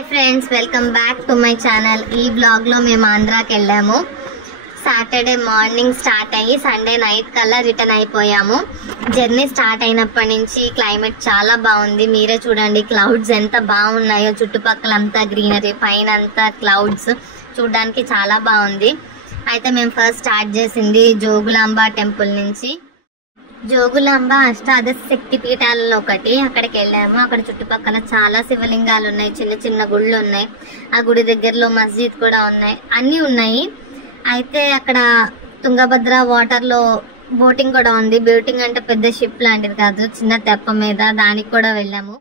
Hi friends, welcome back to my channel. ఈ blog లో మేము ఆంధ్రాకి వెళ్ళాము. సాటర్డే మార్నింగ్ స్టార్ట్ అయ్యి సండే నైట్ కల్లా రిటర్న్ అయిపోయాము. జర్నీ స్టార్ట్ అయినప్పటి నుంచి క్లైమేట్ చాలా బాగుంది. మీరే చూడండి క్లౌడ్స్ ఎంత బాగున్నాయో, చుట్టుపక్కల అంతా గ్రీనరీ, పైన అంతా క్లౌడ్స్ చూడడానికి చాలా బాగుంది. అయితే మేము ఫస్ట్ స్టార్ట్ చేసింది జోగులాంబ టెంపుల్ నుంచి. జోగులాంబ అష్టాదశ శక్తి పీఠాలలో ఒకటి. అక్కడికి వెళ్ళాము. అక్కడ చుట్టుపక్కల చాలా శివలింగాలు ఉన్నాయి, చిన్న చిన్న గుళ్ళు ఉన్నాయి. ఆ గుడి దగ్గరలో మస్జిద్ కూడా ఉన్నాయి, అన్నీ ఉన్నాయి. అయితే అక్కడ తుంగభద్ర వాటర్ లో బోటింగ్ కూడా ఉంది. బోటింగ్ అంటే పెద్ద షిప్ లాంటిది కాదు, చిన్న తెప్ప మీద, దానికి కూడా వెళ్ళాము.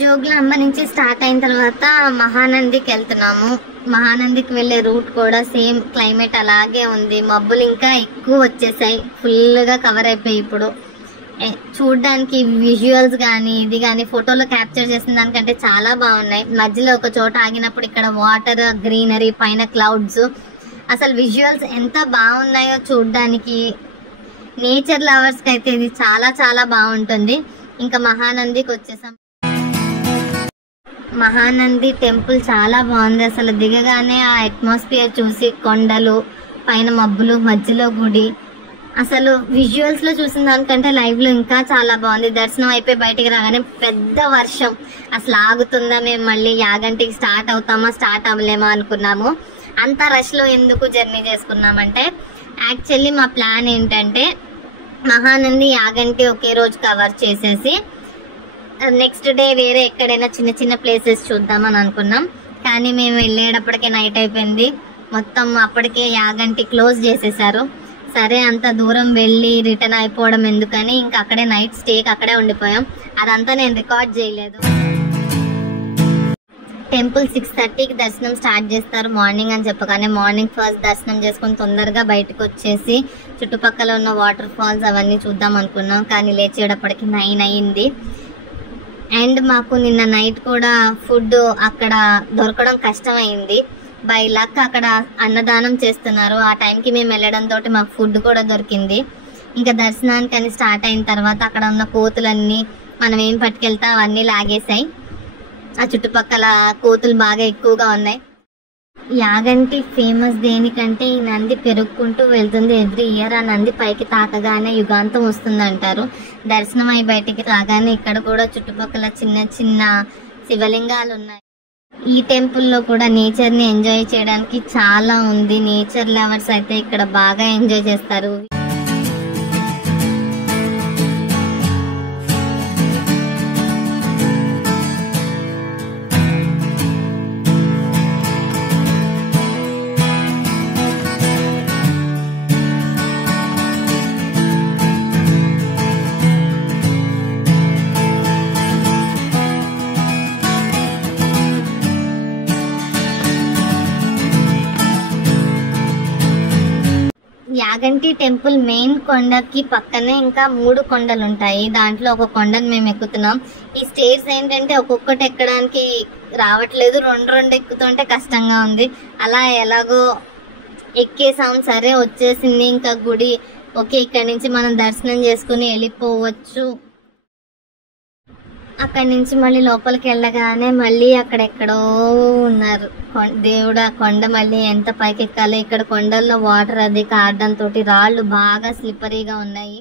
జోగులాంబ నుంచి స్టార్ట్ అయిన తర్వాత మహానందికి వెళ్తున్నాము. మహానందికి వెళ్ళే రూట్ కూడా సేమ్ క్లైమేట్ అలాగే ఉంది. మబ్బులు ఇంకా ఎక్కువ వచ్చేసాయి, ఫుల్ గా కవర్ అయిపోయి. ఇప్పుడు చూడడానికి విజువల్స్ కానీ ఇది కానీ ఫోటోలో క్యాప్చర్ చేసిన దానికంటే చాలా బాగున్నాయి. మధ్యలో ఒక చోట ఆగినప్పుడు ఇక్కడ వాటర్, గ్రీనరీ, పైన క్లౌడ్స్, అసలు విజువల్స్ ఎంత బాగున్నాయో చూడడానికి. నేచర్ లవర్స్ కి అయితే ఇది చాలా చాలా బాగుంటుంది. ఇంకా మహానందికి వచ్చేసాం. మహానంది టెంపుల్ చాలా బాగుంది. అసలు దిగగానే ఆ అట్మాస్ఫియర్ చూసి, కొండలు, పైన మబ్బులు, మధ్యలో గుడి, అసలు విజువల్స్ లో చూసిన దానికంటే లైవ్ లో ఇంకా చాలా బాగుంది. దర్శనం అయిపోయి బయటికి రాగానే పెద్ద వర్షం. అసలు ఆగుతుందా, మేము మళ్ళీ యాగంటికి స్టార్ట్ అవుతామా, స్టార్ట్ అవ్వలేమా అనుకున్నాము. అంత రష్ లో ఎందుకు జర్నీ చేసుకున్నామంటే, యాక్చువల్లీ మా ప్లాన్ ఏంటంటే మహానంది, యాగంటి ఒకే రోజు కవర్ చేసేసి నెక్స్ట్ డే వేరే ఎక్కడైనా చిన్న చిన్న ప్లేసెస్ చూద్దామని అనుకున్నాం. కానీ మేము వెళ్ళేటప్పటికే నైట్ అయిపోయింది. మొత్తం అప్పటికే యాగంటి క్లోజ్ చేసేసారు. సరే అంత దూరం వెళ్ళి రిటర్న్ అయిపోవడం ఎందుకని ఇంకా అక్కడే నైట్ స్టేకి అక్కడే ఉండిపోయాం. అదంతా నేను రికార్డ్ చేయలేదు. టెంపుల్ 6:30కి దర్శనం స్టార్ట్ చేస్తారు మార్నింగ్ అని చెప్పగానే మార్నింగ్ ఫస్ట్ దర్శనం చేసుకుని తొందరగా బయటకు వచ్చేసి చుట్టుపక్కల ఉన్న వాటర్ ఫాల్స్ అవన్నీ చూద్దాం అనుకున్నాం. కానీ లేచేటప్పటికి 9 అయింది. అండ్ మాకు నిన్న నైట్ కూడా ఫుడ్ అక్కడ దొరకడం కష్టమైంది. బై లక్ అక్కడ అన్నదానం చేస్తున్నారు. ఆ టైంకి మేము వెళ్ళడంతో మాకు ఫుడ్ కూడా దొరికింది. ఇంకా దర్శనానికి అని స్టార్ట్ అయిన తర్వాత అక్కడ ఉన్న కోతులన్నీ మనం ఏం పట్టుకెళ్తా అవన్నీ లాగేసాయి. ఆ చుట్టుపక్కల కోతులు బాగా ఎక్కువగా ఉన్నాయి. యాగంటి ఫేమస్ దేనికంటే ఈ నంది పెరుగుకుంటూ వెళ్తుంది. ఎవ్రీ ఇయర్ ఆ నంది పైకి తాకగానే యుగాంతం వస్తుంది అంటారు. దర్శనం అయి బయటికి రాగానే ఇక్కడ కూడా చుట్టుపక్కల చిన్న చిన్న శివలింగాలు ఉన్నాయి. ఈ టెంపుల్లో కూడా నేచర్ ని ఎంజాయ్ చేయడానికి చాలా ఉంది. నేచర్ లవర్స్ అయితే ఇక్కడ బాగా ఎంజాయ్ చేస్తారు. యాగంటి టెంపుల్ మెయిన్ కొండకి పక్కనే ఇంకా 3 కొండలు ఉంటాయి. దాంట్లో ఒక కొండను మేము ఎక్కుతున్నాం. ఈ స్టేర్స్ ఏంటంటే ఒక్కొక్కటి ఎక్కడానికి రావట్లేదు, 2 ఎక్కుతుంటే కష్టంగా ఉంది. అలా ఎలాగో ఎక్కేసాం. సరే వచ్చేసింది ఇంకా గుడి. ఓకే, ఇక్కడ నుంచి మనం దర్శనం చేసుకుని వెళ్ళిపోవచ్చు. అక్కడి నుంచి మళ్ళీ లోపలికి వెళ్ళగానే మళ్ళీ అక్కడెక్కడో ఉన్నారు దేవుడు. ఆ కొండ మళ్ళీ ఎంత పైకి ఎక్కాలి. ఇక్కడ కొండల్లో వాటర్ అది కారడంతో రాళ్ళు బాగా స్లిప్పరీగా ఉన్నాయి.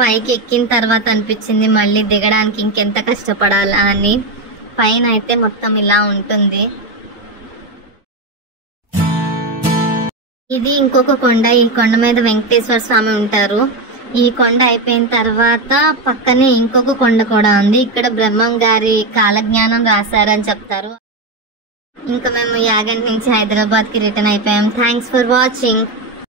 పైకి ఎక్కిన తర్వాత అనిపించింది మళ్ళీ దిగడానికి ఇంకెంత కష్టపడాలా అని. పైన అయితే మొత్తం ఇలా ఉంటుంది. ఇది ఇంకొక కొండ. ఈ కొండ మీద వెంకటేశ్వర స్వామి ఉంటారు. ఈ కొండ అయిపోయిన తర్వాత పక్కనే ఇంకొక కొండ కూడా ఉంది. ఇక్కడ బ్రహ్మం గారి కాలజ్ఞానం రాశారని చెప్తారు. ఇంకా మేము యాగంటి నుంచి హైదరాబాద్ కి రిటర్న్ అయిపోయాం. Thanks for watching.